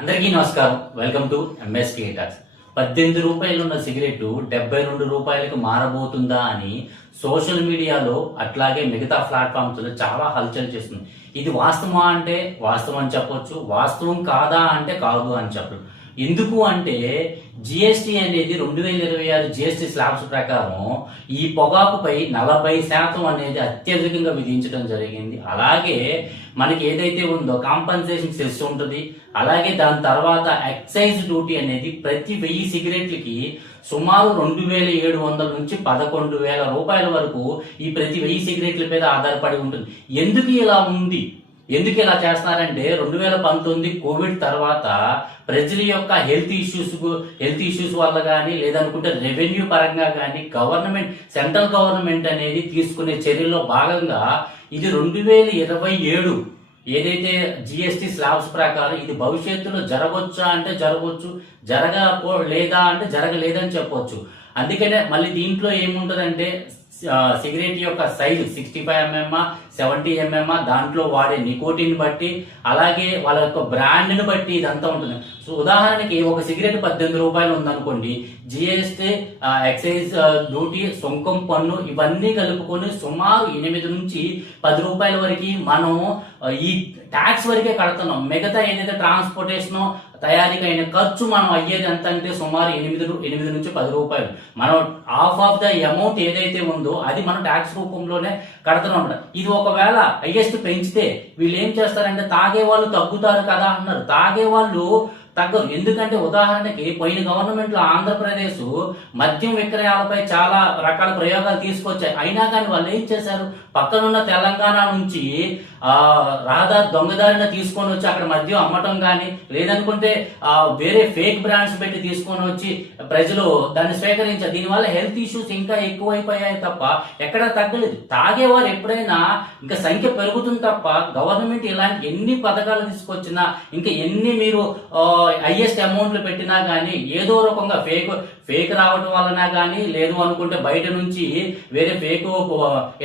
అందరికీ నమస్కారం. Welcome to MS creators. 18 రూపాయలు ఉన్న సిగరెట్ 72 రూపాయలకు మారబోతుందా అని సోషల్ మీడియాలో అట్లాగే మిగతా ప్లాట్ఫామ్స్ లో చాలా హల్చల్ చేస్తుంది. ఇది వాస్తవమా అంటే వాస్తవం అని చెప్పొచ్చు, వాస్తవం కాదా అంటే కాదు అని చెప్పచ్చు. ఎందుకు అంటే జిఎస్టి అనేది 2026 జిఎస్టి స్లాబ్స్ ప్రకారం ఈ పొగాకుపై 40% అనేది అత్యధికంగా విధించడం జరిగింది. అలాగే మనకి ఏదైతే ఉందో కాంపన్సేషన్ సెస్ ఉంటుంది. అలాగే దాని తర్వాత ఎక్సైజ్ డ్యూటీ అనేది ప్రతి 1000 సిగరెట్లకి సుమారు 2700 నుంచి 11,000 రూపాయల వరకు ఈ ప్రతి 1000 సిగరెట్ల మీద ఆధారపడి ఉంటుంది. ఎందుకు ఇలా ఉంది, ఎందుకు ఇలా చేస్తున్నారంటే 2019 కోవిడ్ తర్వాత ప్రజల యొక్క హెల్త్ ఇష్యూస్ వల్ల కానీ లేదనుకుంటే రెవెన్యూ పరంగా కానీ సెంట్రల్ గవర్నమెంట్ అనేది తీసుకునే చర్యల్లో భాగంగా ఇది 2027 ఏదైతే జిఎస్టి స్లాబ్స్ ప్రకారం ఇది భవిష్యత్తులో జరగవచ్చా అంటే జరగవచ్చు, లేదా అంటే జరగలేదని చెప్పొచ్చు. అందుకనే మళ్ళీ దీంట్లో ఏముంటదంటే సిగరెట్ యొక్క సైజు 65 mm 70 mm దాంట్లో వాడే నికోటిన్ బట్టి అలాగే వాళ్ళ యొక్క బ్రాండ్ని బట్టి ఇదంతా ఉంటుంది. సో ఉదాహరణకి ఒక సిగరెట్ 18 రూపాయలు ఉందనుకోండి, జిఎస్టీ ఎక్సైజ్ డ్యూటీ సుంకం పన్ను ఇవన్నీ కలుపుకొని సుమారు 8 నుంచి 10 రూపాయల వరకు మనం ఈ ట్యాక్స్ వరకే కడుతున్నాం. మిగతా ఏదైతే ట్రాన్స్పోర్టేషన్ తయారీకి అయిన ఖర్చు మనం అయ్యేది ఎంత అంటే సుమారు 8 నుంచి 10 రూపాయలు. మనం హాఫ్ ఆఫ్ ద అమౌంట్ ఏదైతే ఉందో అది మనం ట్యాక్స్ రూపంలోనే కడుతున్నాం. ఇది ఒకవేళ హైయెస్ట్ పెంచితే వీళ్ళు ఏం చేస్తారంటే తాగే వాళ్ళు తగ్గుతారు కదా అంటున్నారు. తాగే వాళ్ళు తగ్గరు. ఎందుకంటే ఉదాహరణకి పోయిన గవర్నమెంట్ లో ఆంధ్రప్రదేశ్ మద్యం విక్రయాలపై చాలా రకాల ప్రయోగాలు తీసుకొచ్చాయి. అయినా కానీ వాళ్ళు ఏం చేశారు, పక్కనున్న తెలంగాణ నుంచి దొంగదారిన తీసుకొని వచ్చి అక్కడ మద్యం అమ్మటం కానీ లేదనుకుంటే వేరే ఫేక్ బ్రాండ్స్ పెట్టి తీసుకొని వచ్చి ప్రజలు దాన్ని స్వీకరించారు. దీనివల్ల హెల్త్ ఇష్యూస్ ఇంకా ఎక్కువైపోయాయి తప్ప ఎక్కడా తగ్గలేదు. తాగేవారు ఎప్పుడైనా ఇంకా సంఖ్య పెరుగుతుంది తప్ప గవర్నమెంట్ ఇలాంటి ఎన్ని పథకాలు తీసుకొచ్చినా ఇంకా ఎన్ని మీరు హైయెస్ట్ అమౌంట్లు పెట్టినా కానీ ఏదో రకంగా ఫేక్ రావడం వలన కానీ లేదు అనుకుంటే బయట నుంచి వేరే ఫేక్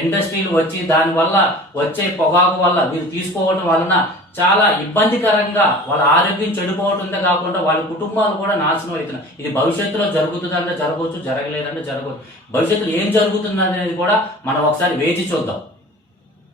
ఇండస్ట్రీలు వచ్చి దాని వల్ల వచ్చే పొగాకు వల్ల వీరు తీసుకోవడం వలన చాలా ఇబ్బందికరంగా వాళ్ళ ఆరోగ్యం చెడిపోవడంతో కాకుండా వాళ్ళ కుటుంబాలు కూడా నాశనం అవుతున్నాయి. ఇది భవిష్యత్తులో జరుగుతుందంటే జరగవచ్చు, జరగలేదంటే జరగవచ్చు. భవిష్యత్తులో ఏం జరుగుతుంది అనేది కూడా మనం ఒకసారి వేచి చూద్దాం.